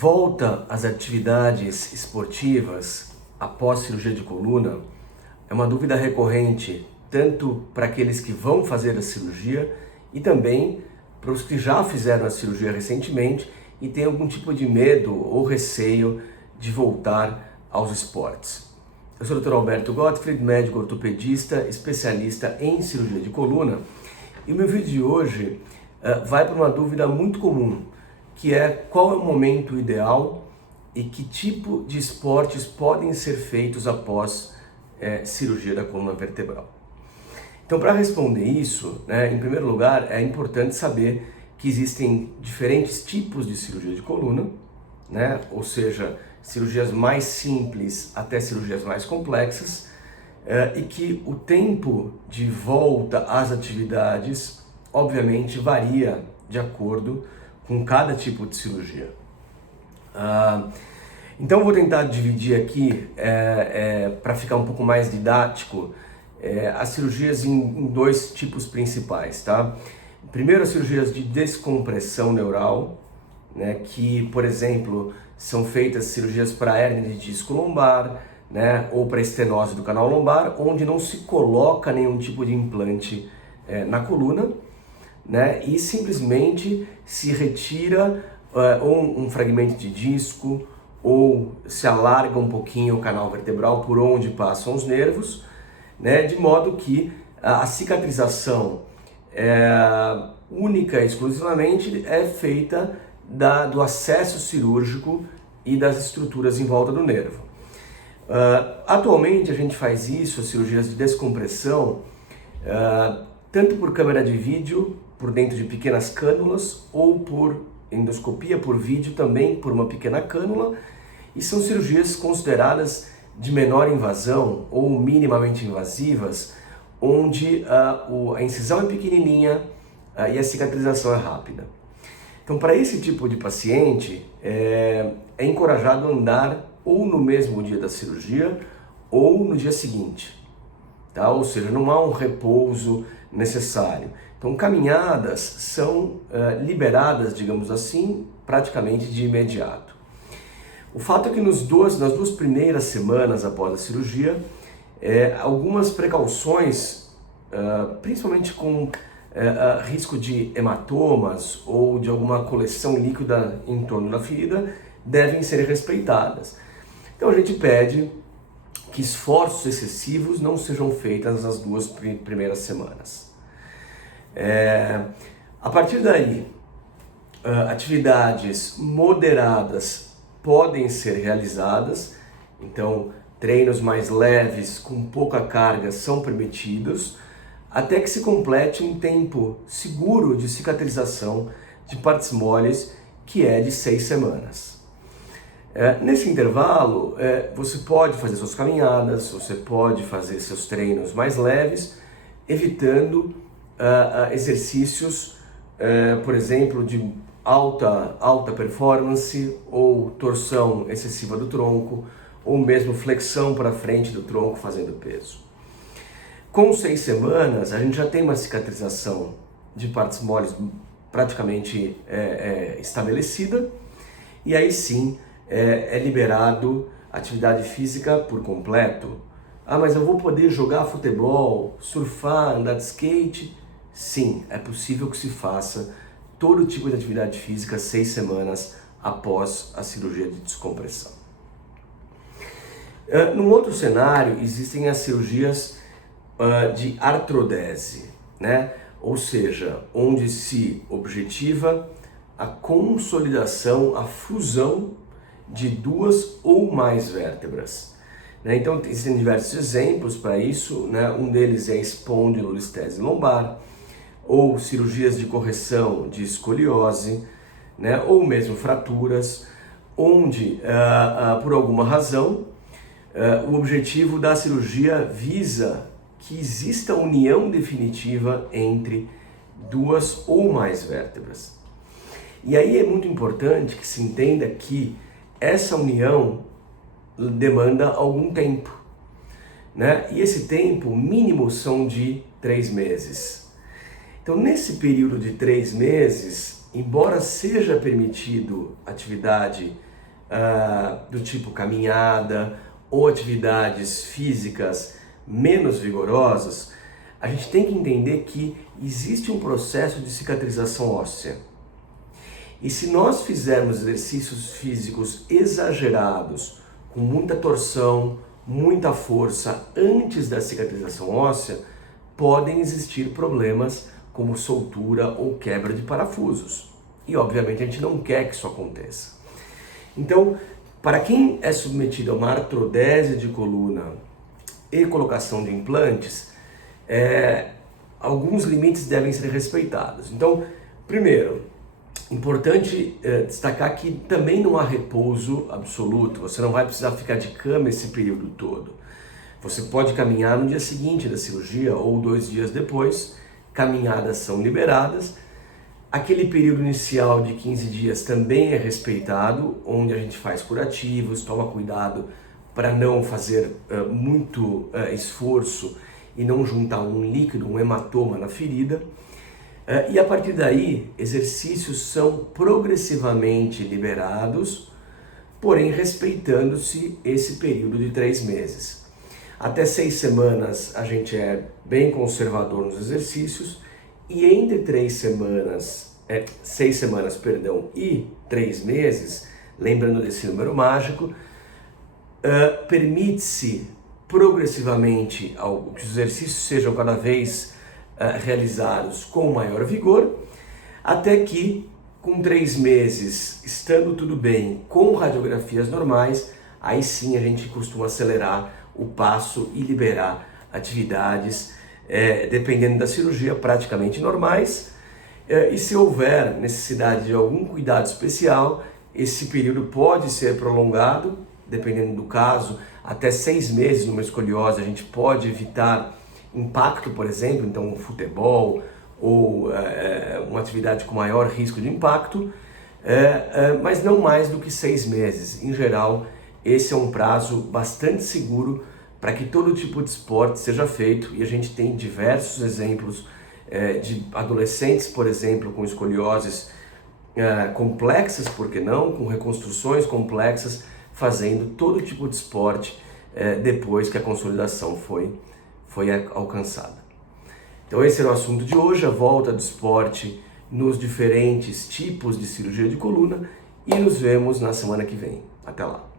Volta às atividades esportivas após cirurgia de coluna é uma dúvida recorrente tanto para aqueles que vão fazer a cirurgia e também para os que já fizeram a cirurgia recentemente e têm algum tipo de medo ou receio de voltar aos esportes. Eu sou o Dr. Alberto Gottfried, médico ortopedista, especialista em cirurgia de coluna, e o meu vídeo de hoje vai para uma dúvida muito comum, que é qual é o momento ideal e que tipo de esportes podem ser feitos após cirurgia da coluna vertebral. Então, para responder isso, em primeiro lugar, é importante saber que existem diferentes tipos de cirurgia de coluna, ou seja, cirurgias mais simples até cirurgias mais complexas, e que o tempo de volta às atividades, obviamente, varia de acordo com cada tipo de cirurgia. Então, vou tentar dividir aqui, para ficar um pouco mais didático, as cirurgias em dois tipos principais, tá? Primeiro, as cirurgias de descompressão neural, que, por exemplo, são feitas cirurgias para hérnia de disco lombar, ou para estenose do canal lombar, onde não se coloca nenhum tipo de implante na coluna, e simplesmente se retira ou um fragmento de disco, ou se alarga um pouquinho o canal vertebral por onde passam os nervos, de modo que a cicatrização única e exclusivamente é feita do acesso cirúrgico e das estruturas em volta do nervo. Atualmente a gente faz isso, as cirurgias de descompressão, tanto por câmera de vídeo, por dentro de pequenas cânulas, ou por endoscopia por vídeo também por uma pequena cânula, e são cirurgias consideradas de menor invasão ou minimamente invasivas, onde a incisão é pequenininha e a cicatrização é rápida. Então, para esse tipo de paciente, é encorajado andar ou no mesmo dia da cirurgia ou no dia seguinte, tá? Ou seja, não há um repouso necessário. Então, caminhadas são liberadas, digamos assim, praticamente de imediato. O fato é que nas duas primeiras semanas após a cirurgia, algumas precauções, principalmente com risco de hematomas ou de alguma coleção líquida em torno da ferida, devem ser respeitadas. Então a gente pede que esforços excessivos não sejam feitos nas duas primeiras semanas. A partir daí, atividades moderadas podem ser realizadas, então treinos mais leves, com pouca carga, são permitidos, até que se complete um tempo seguro de cicatrização de partes moles, que é de 6 semanas. Nesse intervalo, você pode fazer suas caminhadas, você pode fazer seus treinos mais leves, evitando exercícios, por exemplo, de alta performance, ou torção excessiva do tronco, ou mesmo flexão para frente do tronco fazendo peso. Com 6 semanas, a gente já tem uma cicatrização de partes moles praticamente estabelecida, e aí sim é liberado atividade física por completo. Mas eu vou poder jogar futebol, surfar, andar de skate? Sim, é possível que se faça todo tipo de atividade física 6 semanas após a cirurgia de descompressão. Num outro cenário, existem as cirurgias de artrodese, ou seja, onde se objetiva a consolidação, a fusão de 2 ou mais vértebras. Então, existem diversos exemplos para isso, um deles é a espondilolistese lombar, ou cirurgias de correção de escoliose, ou mesmo fraturas, onde, por alguma razão, o objetivo da cirurgia visa que exista união definitiva entre 2 ou mais vértebras. E aí é muito importante que se entenda que essa união demanda algum tempo, E esse tempo mínimo são de 3 meses. Então, nesse período de 3 meses, embora seja permitido atividade do tipo caminhada ou atividades físicas menos vigorosas, a gente tem que entender que existe um processo de cicatrização óssea. E se nós fizermos exercícios físicos exagerados, com muita torção, muita força antes da cicatrização óssea, podem existir problemas como soltura ou quebra de parafusos. E obviamente a gente não quer que isso aconteça. Então, para quem é submetido a uma artrodese de coluna e colocação de implantes, alguns limites devem ser respeitados. Então, primeiro, importante destacar que também não há repouso absoluto, você não vai precisar ficar de cama esse período todo. Você pode caminhar no dia seguinte da cirurgia ou 2 dias depois, caminhadas são liberadas. Aquele período inicial de 15 dias também é respeitado, onde a gente faz curativos, toma cuidado para não fazer muito esforço e não juntar um líquido, um hematoma na ferida. E a partir daí, exercícios são progressivamente liberados, porém respeitando-se esse período de 3 meses. Até 6 semanas a gente é bem conservador nos exercícios, e entre 6 semanas e 3 meses, lembrando desse número mágico, permite-se progressivamente que os exercícios sejam cada vez realizados com maior vigor, até que com 3 meses, estando tudo bem, com radiografias normais, aí sim a gente costuma acelerar o passo e liberar atividades, dependendo da cirurgia, praticamente normais. E se houver necessidade de algum cuidado especial, esse período pode ser prolongado, dependendo do caso, até 6 meses numa escoliose. A gente pode evitar impacto, por exemplo, então um futebol ou uma atividade com maior risco de impacto, mas não mais do que 6 meses. Em geral, esse é um prazo bastante seguro para que todo tipo de esporte seja feito, e a gente tem diversos exemplos de adolescentes, por exemplo, com escolioses complexas, por que não, com reconstruções complexas, fazendo todo tipo de esporte depois que a consolidação foi alcançada. Então esse era o assunto de hoje, a volta do esporte nos diferentes tipos de cirurgia de coluna, e nos vemos na semana que vem. Até lá!